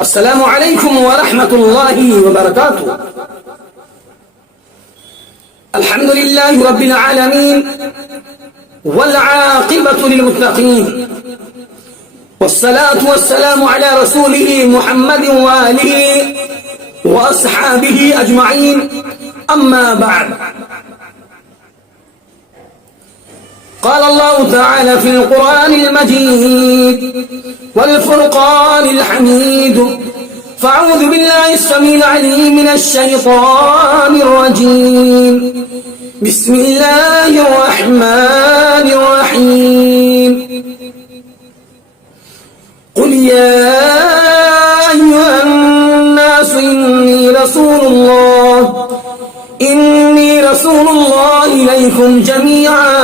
السلام علیکم ورحمۃ اللہ وبرکاتہ. الحمد للہ رب العالمین والعاقبۃ للمتقین والصلاة والسلام على رسوله محمد وآله وأصحابه أجمعين. أما بعد، قال الله تعالى في القرآن المجيد والفرقان الحميد: فأعوذ بالله السميع العليم من الشيطان الرجيم. بسم الله الرحمن الرحيم. قل يا أيها الناس إني رسول الله إليكم جميعا.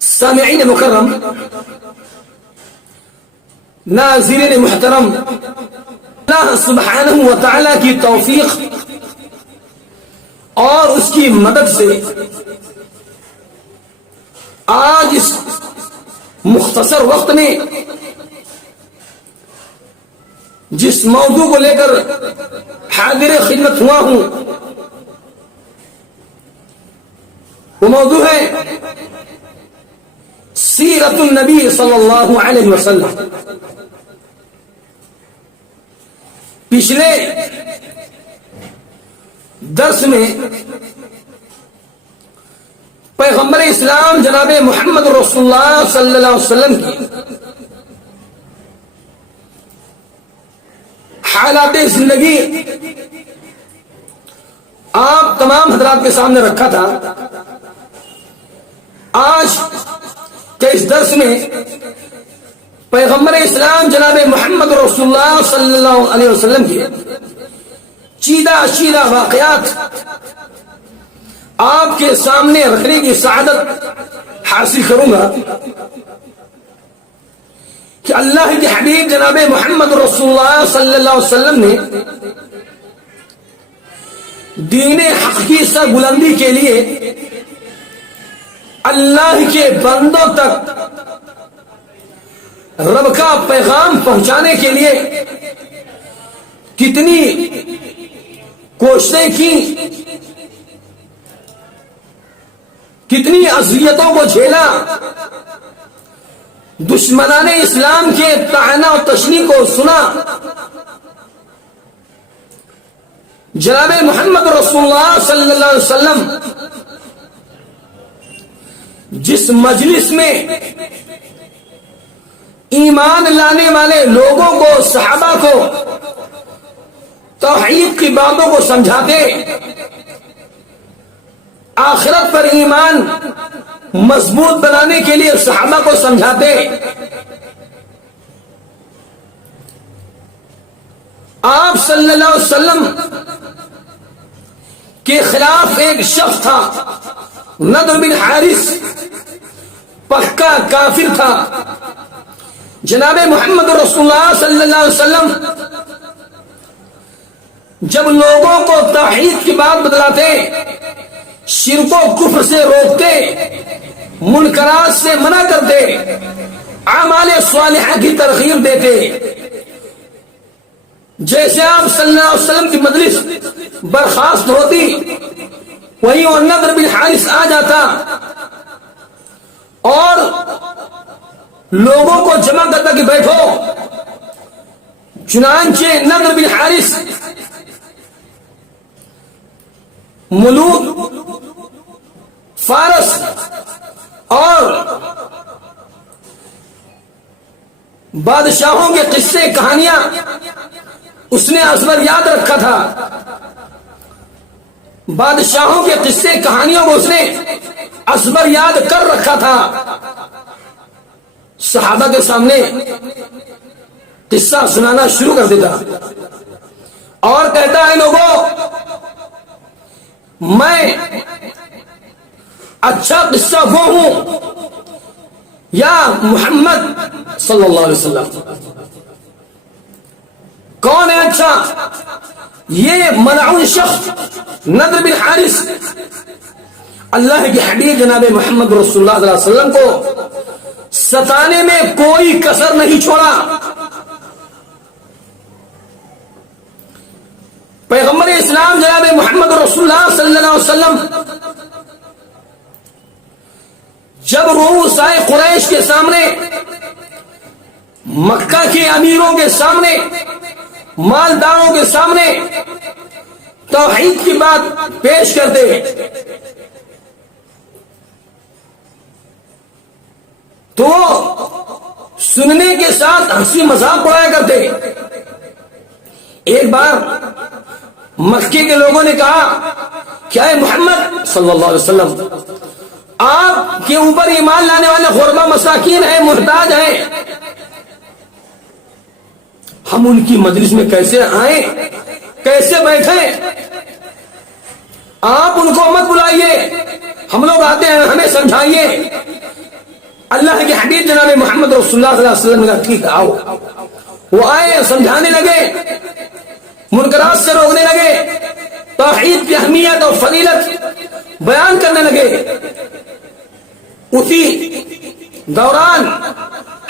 سامعین مکرم، ناظرین محترم، اللہ سبحانہ و تعالی کی توفیق اور اس کی مدد سے آج اس مختصر وقت میں جس موضوع کو لے کر حاضر خدمت ہوا ہوں وہ موضوع ہے سیرت النبی صلی اللہ علیہ وسلم. پچھلے درس میں پیغمبر اسلام جناب محمد رسول اللہ صلی اللہ علیہ وسلم کی حالات زندگی آپ تمام حضرات کے سامنے رکھا تھا. آج کہ اس درس میں پیغمبر اسلام جناب محمد رسول اللہ صلی اللہ علیہ وسلم کے چیدہ واقعات آپ کے سامنے رکھنے کی سعادت حاصل کروں گا کہ اللہ کے حبیب جناب محمد رسول اللہ صلی اللہ علیہ وسلم نے دین حق کی سر بلندی کے لیے اللہ کے بندوں تک رب کا پیغام پہنچانے کے لیے کتنی کوششیں کی، کتنی اذیتوں کو جھیلا، دشمنان اسلام کے طعنہ و تشنیع کو سنا. جناب محمد رسول اللہ صلی اللہ علیہ وسلم جس مجلس میں ایمان لانے والے لوگوں کو، صحابہ کو توحید کی باتوں کو سمجھاتے، آخرت پر ایمان مضبوط بنانے کے لیے صحابہ کو سمجھاتے، آپ صلی اللہ علیہ وسلم کے خلاف ایک شخص تھا، نضر بن حارث، پکا کافر تھا. جناب محمد رسول اللہ صلی اللہ علیہ وسلم جب لوگوں کو توحید کی بات بتلاتے، شرک و کفر سے روکتے، منکرات سے منع کرتے، اعمال صالحہ کی ترغیب دیتے، جیسے آپ صلی اللہ علیہ وسلم کی مجلس برخاست ہوتی وہیں وہ نضر بن حارث آ جاتا اور لوگوں کو جمع کرتا کہ بیٹھو. چنانچہ نضر بن حارث ملوک، فارس اور بادشاہوں کے قصے کہانیاں اس نے ازبر یاد رکھا تھا. بادشاہوں کے قصے کہانیوں کو اس نے ازبر یاد کر رکھا تھا. صحابہ کے سامنے قصہ سنانا شروع کر دیتا اور کہتا ہے، لوگوں، میں اچھا قصہ وہ ہوں یا محمد صلی اللہ علیہ وسلم؟ کون ہے اچھا؟ یہ ملعون شخص نضر بن حارث اللہ کے حبیب جناب محمد رسول اللہ صلی اللہ علیہ وسلم کو ستانے میں کوئی کسر نہیں چھوڑا. پیغمبر اسلام جناب محمد رسول اللہ صلی اللہ علیہ وسلم جب رؤسائے قریش کے سامنے، مکہ کے امیروں کے سامنے، مالداروں کے سامنے توحید کی بات پیش کرتے تو سننے کے ساتھ ہنسی مذاق اڑایا کرتے. ایک بار مکے کے لوگوں نے کہا کیا ہے محمد صلی اللہ علیہ وسلم، آپ کے اوپر ایمان لانے والے غربا مساکین ہیں، محتاج ہیں، ہم ان کی مجلس میں کیسے آئیں، کیسے بیٹھیں؟ آپ ان کو مت بلائیے، ہم لوگ آتے ہیں، ہمیں سمجھائیے. اللہ کے حبیب جناب محمد رسول اللہ صلی اللہ علیہ وسلم نے کہا ٹھیک ہے آؤ. وہ آئے، سمجھانے لگے، منکرات سے روکنے لگے، توحید کی اہمیت اور فضیلت بیان کرنے لگے. اسی دوران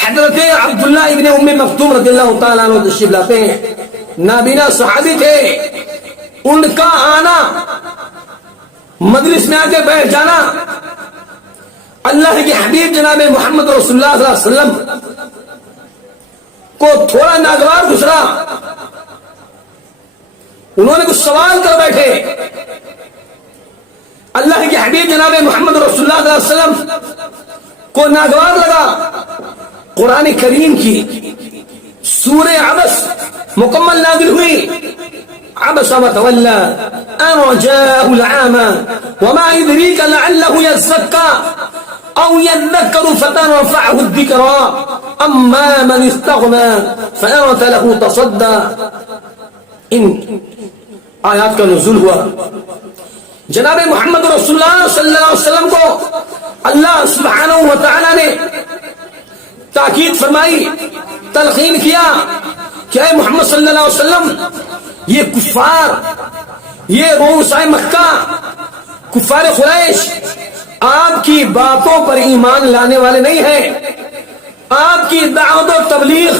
حضرت عبداللہ ابن ام مکتوم رضی اللہ تعالیٰ عنہ تشریف لاتے ہیں. نابینا صحابی تھے، ان کا آنا، مجلس میں آ کے بیٹھ جانا اللہ کے حبیب جناب محمد رسول اللہ صلی اللہ علیہ وسلم کو تھوڑا ناگوار گزرا. انہوں نے کچھ سوال کر بیٹھے. اللہ کے حبیب جناب محمد رسول اللہ صلی اللہ علیہ وسلم کو ناگوار لگا. قرآن کریم کی سورہ عبس مکمل نازل ہوئی. عبس وتولى ان جاءه العامى وما يدريك لعله يزكى او يذكر فتنفعه الذكرى اما من استغنى فانت له تصدى. ان آیات کا نزول ہوا. جناب محمد رسول اللہ صلی اللہ علیہ وسلم کو اللہ سبحانہ و تعالی نے تاکید فرمائی، تلقین کیا کہ اے محمد صلی اللہ علیہ وسلم، یہ کفار، یہ رؤسائے مکہ، کفار قریش آپ کی باتوں پر ایمان لانے والے نہیں ہیں، آپ کی دعوت و تبلیغ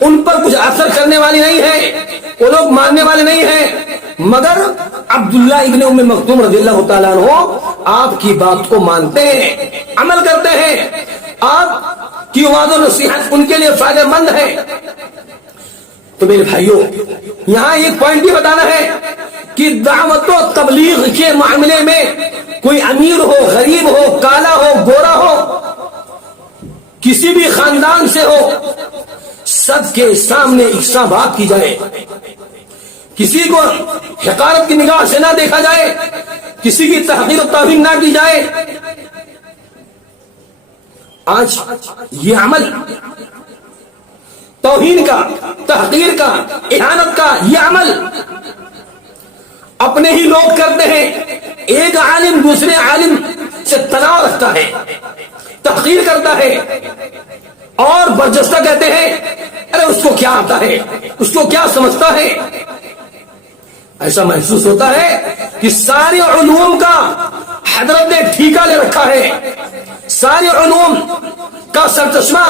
ان پر کچھ اثر کرنے والی نہیں ہے، وہ لوگ ماننے والے نہیں ہیں، مگر عبداللہ ابن ام مکتوم رضی اللہ تعالیٰ عنہ آپ کی بات کو مانتے ہیں، عمل کرتے ہیں، آپ کی وعظ و نصیحت ان کے لیے فائدہ مند ہے. تو میرے بھائیوں، یہاں ایک پوائنٹ یہ بتانا ہے کہ دعوت و تبلیغ کے معاملے میں کوئی امیر ہو، غریب ہو، کالا ہو، گورا ہو، کسی بھی خاندان سے ہو، سب کے سامنے یکساں بات کی جائے، کسی کو حقارت کی نگاہ سے نہ دیکھا جائے، کسی کی تحقیر و توہین نہ کی جائے. آج یہ عمل توہین کا، تحقیر کا، اہانت کا یہ عمل اپنے ہی لوگ کرتے ہیں. ایک عالم دوسرے عالم سے تناؤ رکھتا ہے، تحقیر کرتا ہے اور برجستہ کہتے ہیں ارے اس کو کیا آتا ہے، اس کو کیا سمجھتا ہے. ایسا محسوس ہوتا ہے کہ سارے علوم کا حضرت نے ٹھیکہ لے رکھا ہے، سارے علوم کا سرچشمہ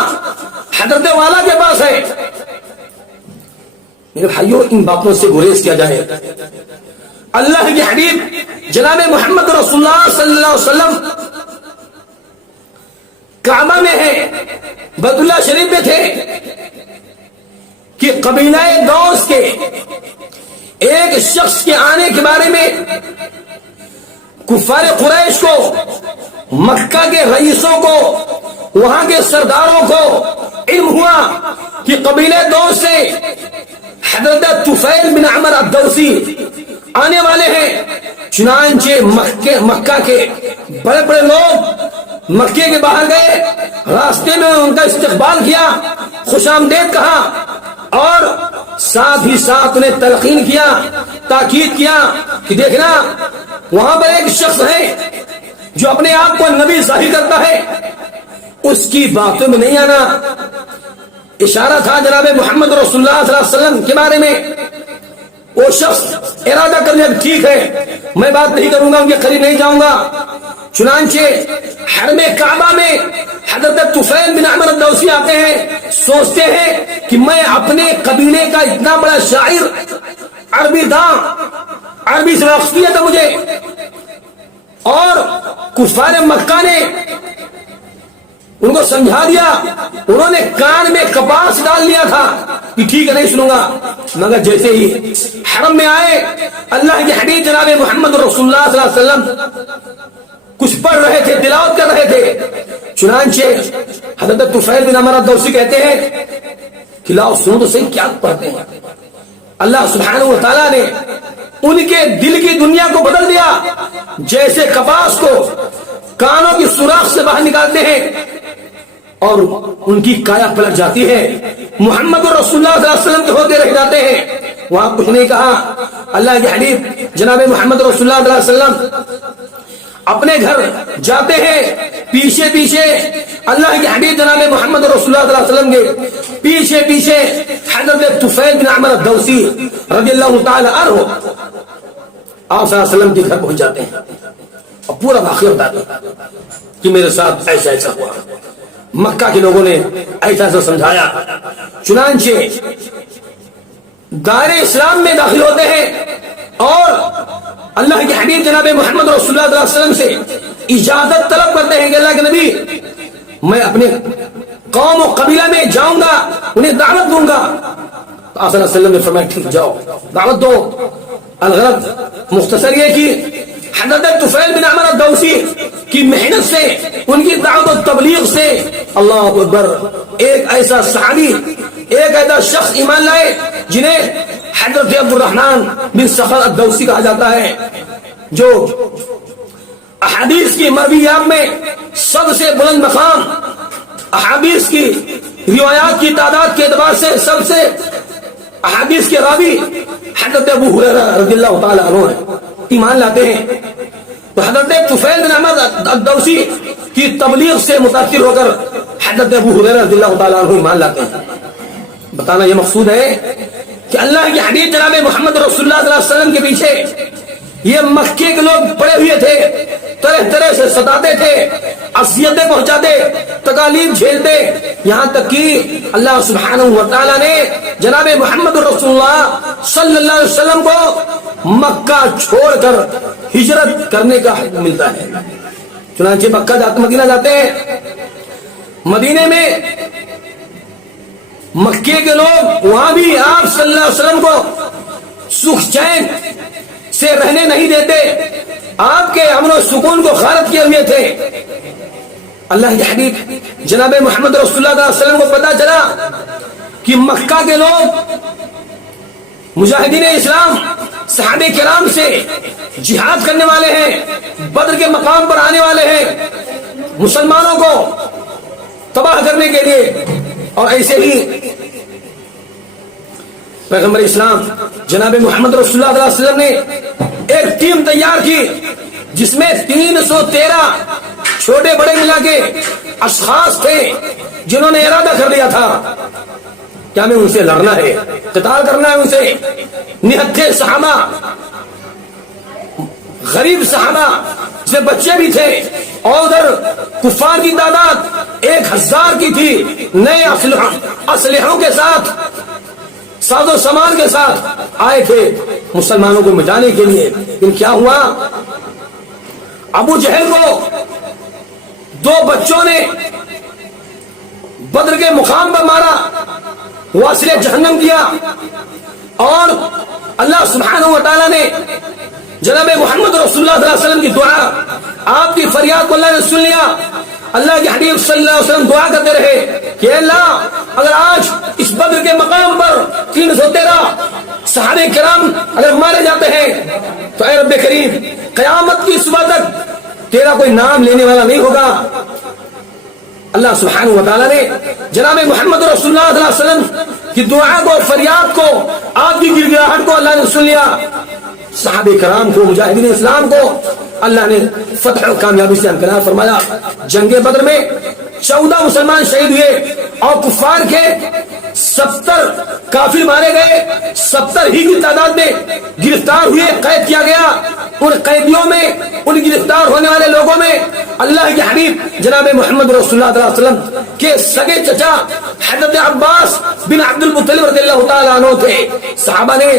حضرت والا کے پاس ہے. میرے بھائیوں، ان باتوں سے گریز کیا جائے. اللہ کے حبیب جناب محمد رسول اللہ صلی اللہ علیہ وسلم کعبہ میں ہے، بیت اللہ شریف میں تھے کہ قبیلہ دوس کے ایک شخص کے آنے کے بارے میں کفار قریش کو، مکہ کے رئیسوں کو، وہاں کے سرداروں کو علم ہوا کہ قبیلہ دوس سے حضرت طفیل بن عمر الدوسی آنے والے ہیں. چنانچہ مکہ کے بڑے بڑے لوگ مکے کے باہر گئے، راستے میں ان کا استقبال کیا، خوش آمدید کہا اور ساتھ ہی ساتھ انہیں تلقین کیا، تاکید کیا کہ دیکھنا وہاں پر ایک شخص ہے جو اپنے آپ کو نبی ظاہر کرتا ہے، اس کی باتوں میں نہیں آنا. اشارہ تھا جناب محمد رسول اللہ صلی اللہ علیہ وسلم کے بارے میں. وہ شخص ارادہ کر لیا ٹھیک ہے میں بات نہیں کروں گا، ان کے قریب نہیں جاؤں گا. چنانچہ حرم کعبہ میں حضرت طفیل بن عمرو الدوسی آتے ہیں، سوچتے ہیں کہ میں اپنے قبیلے کا اتنا بڑا شاعر، عربی داں، عربی سے واقفیت ہے مجھے، اور کفار مکہ نے ان کو سمجھا دیا، انہوں نے کان میں کپاس ڈال لیا تھا کہ ٹھیک ہے نہیں سنوں گا، مگر جیسے ہی حرم میں آئے اللہ کے حبیب جناب محمد رسول اللہ صلی اللہ علیہ وسلم کچھ پڑھ رہے تھے، تلاوت کر رہے تھے، چنانچہ حضرت طفیل بن عمرو الدوسی کہتے ہیں کہ لاؤ سنو تو صحیح کیا پڑھتے ہیں۔ اللہ سبحانہ و تعالیٰ نے ان کے دل کی دنیا کو بدل دیا، جیسے کپاس کو کانوں کی سوراخ سے باہر نکالتے ہیں اور ان کی کایا پلٹ جاتی ہے، محمد رسول اللہ صلی اللہ علیہ وسلم کے ہوتے رہ جاتے ہیں۔ وہاں کچھ نہیں کہا، اللہ کے حبیب جناب محمد رسول اللہ صلی اللہ علیہ وسلم اپنے گھر جاتے ہیں، پیچھے پیچھے اللہ کے حبیب جناب محمد رسول اللہ صلی اللہ علیہ وسلم کے پیچھے پیچھے حضرت طفیل بن عمرو الدوسی رضی اللہ تعالی عنہ آپ صلی اللہ علیہ وسلم کے گھر پہنچ جاتے ہیں اور پورا واقعہ بتاتے ہیں کہ میرے ساتھ ایسا ایسا ہوا، مکہ کے لوگوں نے ایسا ایسا سمجھایا۔ چنانچہ دائرے اسلام میں داخل ہوتے ہیں اور اللہ کے حبیب جناب محمد رسول اللہ صلی اللہ علیہ وسلم سے اجازت طلب کرتے ہیں کہ اللہ کے نبی میں اپنے قوم و قبیلہ میں جاؤں گا، انہیں دعوت دوں گا۔ تو آپ صلی اللہ علیہ وسلم نے فرمایا ٹھیک جاؤ، دعوت دو۔ الغرض مختصر یہ کہ حضرت طفیل بن عمرو الدوسی کی محنت سے، ان کی دعوت و تبلیغ سے اللہ اکبر ایک ایسا صحابی، ایک ایسا شخص ایمان لائے جنہیں حضرت عبد الرحمن بن صخر الدوسی کہا جاتا ہے، جو احادیث کی مرویات میں سب سے بلند مقام، احادیث کی روایات کی تعداد کے اعتبار سے سب سے احادیث کے راوی حضرت ابو ہریرہ رضی اللہ تعالی عنہ ایمان لاتے ہیں۔ تو حضرت طفیل بن عمرو الدوسی کی تبلیغ سے متاثر ہو کر حضرت ابو ہریرہ رضی اللہ تعالی عنہ ایمان لاتے ہیں۔ بتانا یہ مقصود ہے کہ اللہ کے حبیب جناب محمد رسول اللہ صلی اللہ علیہ وسلم کے پیچھے یہ مکے کے لوگ پڑے ہوئے تھے، طرح طرح سے ستاتے تھے، اذیتیں پہنچاتے، تکالیف جھیلتے، یہاں تک کہ اللہ سبحانہ و تعالیٰ نے جناب محمد رسول اللہ صلی اللہ علیہ وسلم کو مکہ چھوڑ کر ہجرت کرنے کا حق ملتا ہے۔ چنانچہ مکہ جاتے، مدینہ جاتے ہیں، مدینے میں مکے کے لوگ وہاں بھی آپ صلی اللہ علیہ وسلم کو سکھ چین سے رہنے نہیں دیتے، آپ کے امن و سکون کو غارت کیے ہوئے تھے۔ اللہ کے حبیب جناب محمد رسول اللہ علیہ وسلم کو پتا چلا کہ مکہ کے لوگ مجاہدین اسلام صحابہ کرام سے جہاد کرنے والے ہیں، بدر کے مقام پر آنے والے ہیں مسلمانوں کو تباہ کرنے کے لیے، اور ایسے ہی پیغمبر اسلام جناب محمد رسول اللہ علیہ وسلم نے ایک ٹیم تیار کی جس میں 313 چھوٹے بڑے ملا کے اشخاص تھے جنہوں نے ارادہ کر لیا تھا کہ ہمیں ان سے لڑنا ہے، قتال کرنا ہے ان سے۔ نہتھے صحابہ، غریب صحابہ سے بچے بھی تھے، اور ادھر کفار کی تعداد 1000 کی تھی، نئے اسلحوں کے ساتھ، ساز و سامان کے ساتھ آئے تھے مسلمانوں کو مٹانے کے لیے۔ لیکن کیا ہوا، ابو جہل کو 2 بچوں نے بدر کے مقام پر مارا، واسل جہنم کیا، اور اللہ سبحانہ و تعالیٰ نے جناب محمد رسول اللہ صلی اللہ علیہ وسلم کی دعا، آپ کی فریاد کو اللہ نے سن لیا۔ اللہ کے حبیب صلی اللہ علیہ وسلم دعا کرتے رہے کہ اللہ اگر آج اس بدر کے مقام پر 313 صحابہ کرام اگر مارے جاتے ہیں تو اے رب کریم قیامت کی صبح تک تیرا کوئی نام لینے والا نہیں ہوگا۔ اللہ سبحانہ و تعالیٰ نے جناب محمد رسول اللہ صلی اللہ علیہ وسلم کی دعا کو، فریاد کو، آپ کی گڑگڑاہٹ کو اللہ نے سن لیا۔ صحابہ کرام کو، مجاہدین اسلام کو اللہ نے فتح و کامیابی سے ہمکنار فرمایا۔ جنگ بدر میں 14 مسلمان شہید ہوئے اور کفار کے 70 کافر مارے گئے، 70 ہی کی تعداد میں گرفتار ہوئے، قید کیا گیا۔ ان قیدیوں میں، ان گرفتار ہونے والے لوگوں میں اللہ کے حبیب جناب محمد رسول اللہ صلی اللہ علیہ وسلم کے سگے چچا حضرت عباس بن عبد المطلب رضی اللہ تعالیٰ عنہ تھے۔ صحابہ نے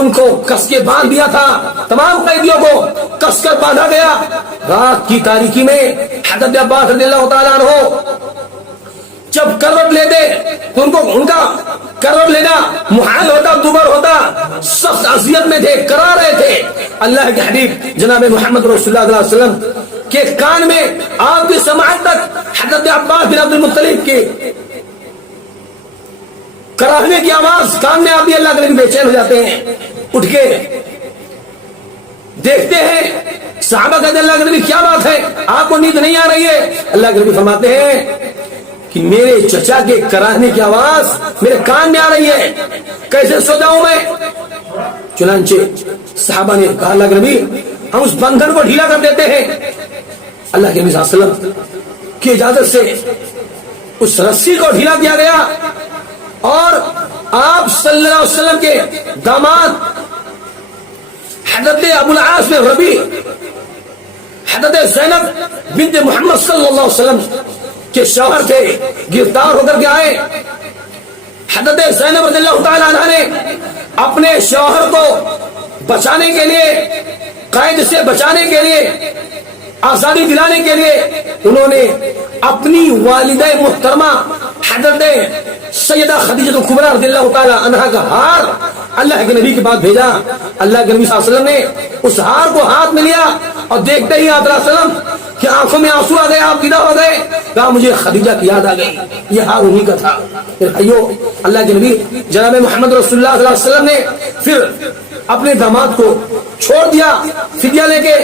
ان کو کس کے باندھ دیا تھا، تمام قیدیوں کو کس کر باندھا گیا۔ رات کی تاریکی میں حضرت عباس رضی اللہ تعالیٰ عنہ جب کروٹ لیتے تو ان کا کروٹ لینا محال ہوتا، دوبر ہوتا، سخت اذیت میں تھے، کرا رہے تھے۔ اللہ کے حبیب جناب محمد رسول اللہ صلی اللہ علیہ وسلم کے کان میں آپ کی سماعت تک حضرت عباس بن عبد المطلب کی کراہنے کی آواز کان میں آتی، اللہ کے نبی بے چین ہو جاتے ہیں، اٹھ کے دیکھتے ہیں۔ صحابہ کہتے ہیں اللہ کے نبی کیا بات ہے، آپ کو نیند نہیں آ رہی ہے؟ اللہ کے نبی فرماتے ہیں کہ میرے چچا کے کراہنے کی آواز میرے کان میں آ رہی ہے، کیسے سو جاؤں میں؟ چنانچہ صحابہ نے کہا اللہ کے نبی ہم اس بندھن کو ڈھیلا کر دیتے ہیں۔ اللہ کے نبی صلی اللہ علیہ وسلم کی اجازت سے اس رسی کو ڈھیلا کیا گیا اور آپ صلی اللہ علیہ وسلم کے داماد حضرت ابو العاص بن ربیع، حضرت زینب بنت محمد صلی اللہ علیہ وسلم کے شوہر تھے، گرفتار ہو کر کے آئے۔ حضرت زینب رضی اللہ تعالیٰ عنہ نے اپنے شوہر کو بچانے کے لیے، قید سے بچانے کے لیے، آزادی دلانے کے لیے انہوں نے اپنی والدہ محترمہ حضرت سیدہ خدیجہ کبریٰ رضی اللہ تعالیٰ عنہا کا ہار اللہ کے نبی کے پاس بھیجا۔ اللہ کے نبی صلی اللہ علیہ وسلم نے اس ہار کو ہاتھ میں لیا اور دیکھتے ہی آپ علیہ وسلم کہ آنکھوں میں آنسو آ گئے، آپ فدا ہو گئے، کہا مجھے خدیجہ کی یاد آ گئی، یہ ہار انہی کا تھا۔ پھر بھائیو اللہ کے نبی جناب محمد رسول اللہ صلی اللہ علیہ وسلم نے پھر اپنے داماد کو چھوڑ دیا فدیہ لے کے۔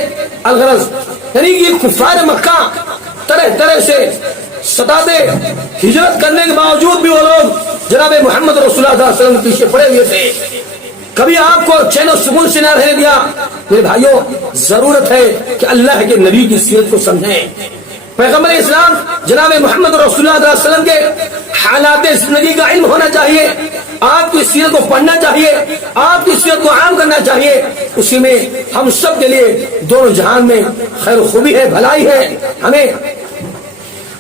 الغرض یعنی کہ کفار مکہ طرح طرح سے ستاتے، ہجرت کرنے کے باوجود بھی وہ لوگ جناب محمد رسول اللہ صلی اللہ علیہ وسلم کے پیچھے پڑے ہوئے تھے، کبھی آپ کو چین و سکون سے نہ رہنے دیا۔ میرے بھائیوں ضرورت ہے کہ اللہ کے نبی کی سیرت کو سمجھیں۔ پیغمبر اسلام جناب محمد رسول اللہ صلی اللہ علیہ وسلم کے حالات زندگی کا علم ہونا چاہیے، آپ کی سیرت کو پڑھنا چاہیے، آپ کی سیرت کو عام کرنا چاہیے۔ اسی میں ہم سب کے لیے دونوں جہان میں خیر و خوبی ہے، بھلائی ہے۔ ہمیں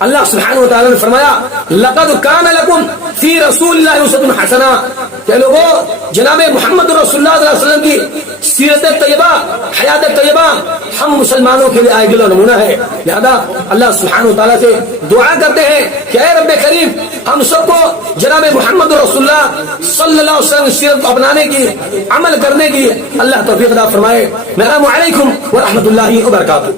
اللہ سبحانہ وتعالی نے فرمایا لقد کان لکم فی رسول اللہ اسوۃ حسنہ، کہ لوگوں جناب محمد رسول اللہ صلی اللہ علیہ وسلم کی سیرت طیبہ، حیات طیبہ ہم مسلمانوں کے لیے آئیڈیل اور نمونہ ہے۔ لہذا اللہ سبحانہ وتعالی سے دعا کرتے ہیں کہ اے رب کریم ہم سب کو جناب محمد رسول اللہ صلی اللہ علیہ وسلم کی سیرت کو اپنانے کی، عمل کرنے کی اللہ توفیق عطا فرمائے۔ السلام علیکم ورحمۃ اللہ وبرکاتہ۔